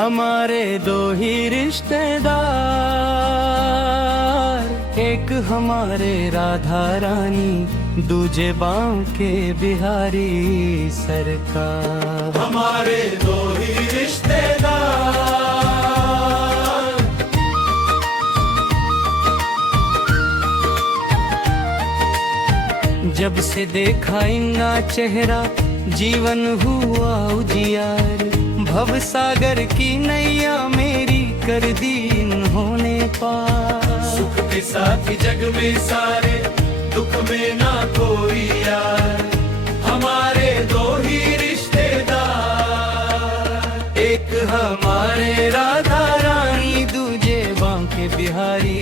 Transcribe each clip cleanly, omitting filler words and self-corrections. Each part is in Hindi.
हमारे दो ही रिश्तेदार, एक हमारे राधा रानी, दूजे बांके बिहारी सरकार। हमारे दो ही रिश्तेदार, जब से देखा इनका चेहरा जीवन हुआ उजियार। भव सागर की नैया मेरी कर दी इन्होंने पार। सुख के साथी जग में सारे, दुख में ना कोई यार। हमारे दो ही रिश्तेदार, एक हमारे राधा रानी, दूजे बांके बिहारी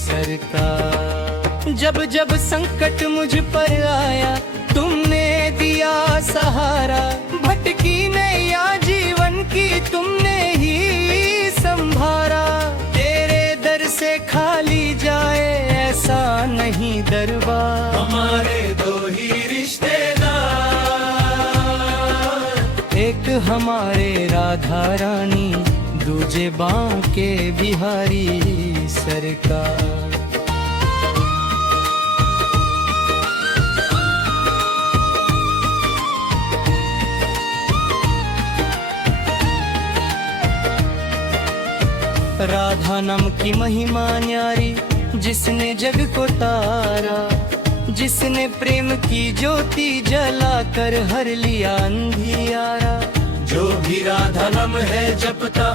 सरकार। जब जब संकट मुझ पर आया तुमने दिया सहारा। भटकी नैया जीवन की तुमने ही संभारा। तेरे दर से खाली जाए ऐसा नहीं दरबार। हमारे दो ही रिश्तेदार, एक हमारे राधा रानी, दूजे बांके बिहारी सरकार। राधा नाम की महिमा न्यारी, जिसने जग को तारा। जिसने प्रेम की ज्योति जला कर हर लिया अंधियारा। जो भी राधा नाम है जपता,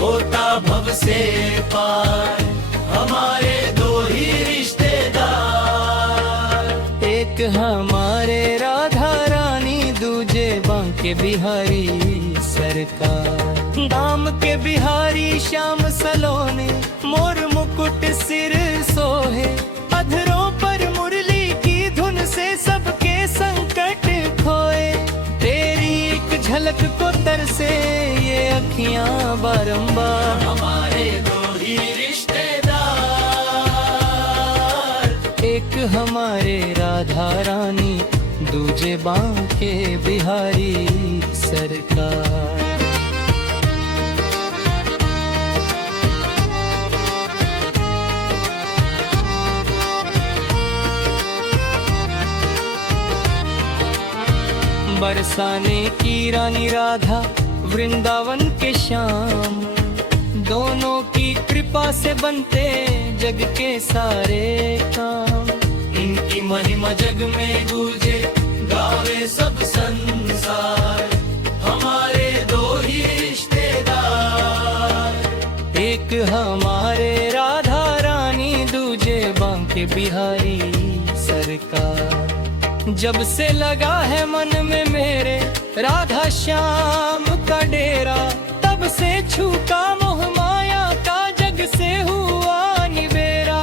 होता भव से पार। हमारे दो ही रिश्तेदार, एक हमारे राधा रानी, दूजे बांके बिहारी सरकार। दाम के बिहारी श्याम सलोने, मोर मुकुट सिर सोहे। अधरों पर मुरली की धुन से सबके संकट खोए। तेरी एक झलक को तरसे ये अखियां बारंबार। हमारे दो ही रिश्तेदार, एक हमारे राधा रानी, दूजे बांके बिहारी सरकार। बरसाने की रानी राधा, वृंदावन के श्याम। दोनों की कृपा से बनते जग के सारे काम। इनकी महिमा जग में गूंजे, गावे सब संसार। हमारे दो ही रिश्तेदार, एक हमारे राधा रानी, दूजे बांके बिहारी सरकार। जब से लगा है मन में मेरे राधा श्याम का डेरा। तब से छूटा मोह माया का, जग से हुआ निबेरा।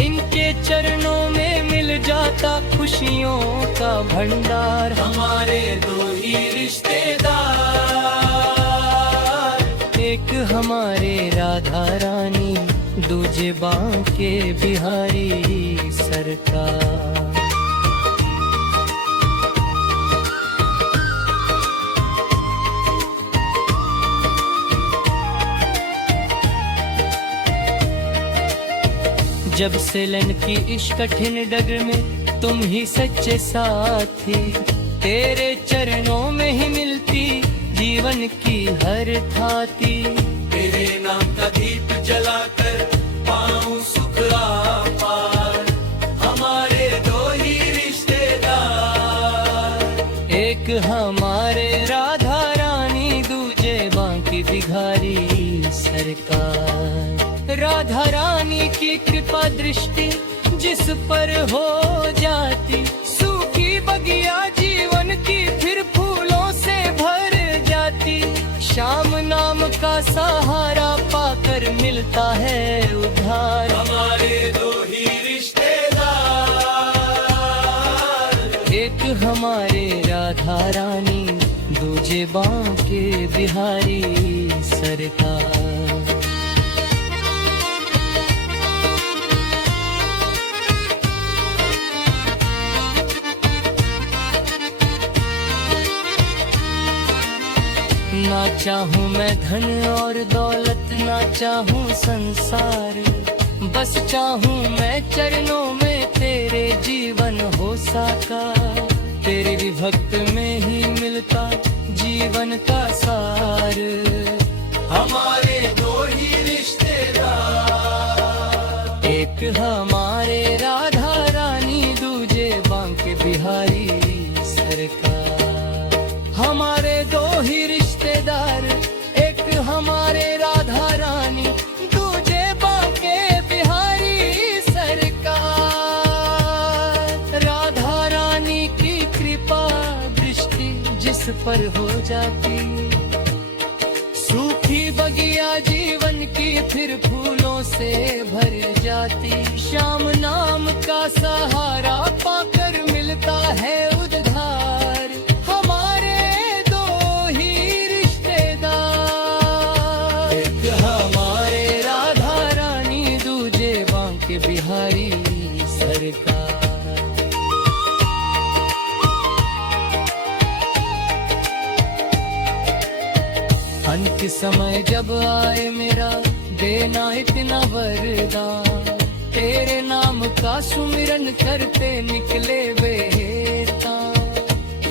इनके चरणों में मिल जाता खुशियों का भंडार। हमारे दो ही रिश्तेदार, एक हमारे राधा रानी, दूजे बांके बिहारी सरकार। जब से लन की इस कठिन डगर में तुम ही सच्चे साथी। तेरे चरणों में ही मिलती जीवन की हर थाती। तेरे नाम का दीप जलाकर पाऊं सुख पार। हमारे दो ही रिश्तेदार, एक हमारे राधा रानी, दूजे बांके बिहारी सरकार। राधा रानी की कृपा दृष्टि जिस पर हो जाती। सूखी बगिया जीवन की फिर फूलों से भर जाती। श्याम नाम का सहारा पाकर मिलता है उद्धार। हमारे दो ही रिश्तेदार, एक हमारे राधा रानी, दूजे बांके बिहारी सरकार। चाहूँ मैं धन और दौलत, ना चाहूँ संसार, बस चाहूँ मैं चरणों में तेरे जीवन हो साकार। तेरे विभक्त में ही मिलता जीवन का सार। हमारे दो ही रिश्तेदार, एक हमारे राधा रानी, दूजे बांके बिहारी सरकार। हमारे दो ही रिश्तेदार, एक हमारे राधा रानी, दूजे बांके बिहारी सरकार। राधा रानी की कृपा दृष्टि जिस पर हो जाती, सूखी बगिया जीवन की फिर फूलों से भर जाती। श्याम नाम का सहारा पाकर मिलता है उद्धार। हमारे दो ही रिश्तेदार, एक हमारे राधा रानी, दूजे बांके बिहारी सरकार। अंत समय जब आए मेरा, देना इतना वरदान। तेरे नाम का सुमिरन करते निकले बेता।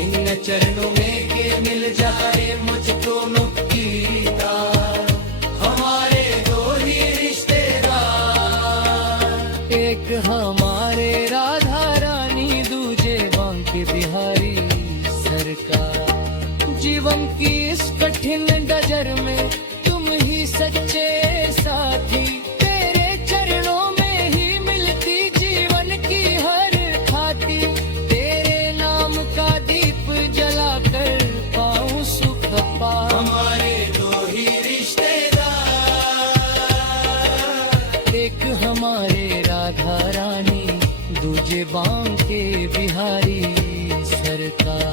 इन चरणों में के मिल जाए मुझको मुक्ति दान। हमारे दो ही रिश्तेदार, एक हमारे राधा रानी, दूजे बांके बिहारी सरकार। जीवन की इस कठिन डगर में तुम ही सच्चे साथी। तेरे चरणों में ही मिलती जीवन की हर खाती। तेरे नाम का दीप जलाकर पाऊं सुख पाऊं। हमारे दो ही रिश्तेदार, एक हमारे राधा रानी, दूजे बांके बिहारी सरकार।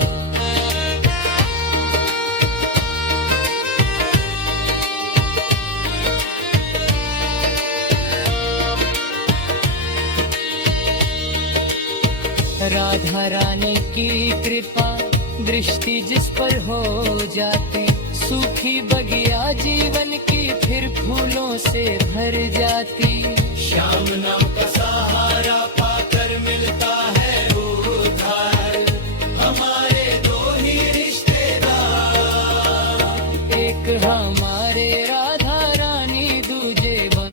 राधा रानी की कृपा दृष्टि जिस पर हो जाती, सूखी बगिया जीवन की फिर फूलों से भर जाती। श्याम नाम का सहारा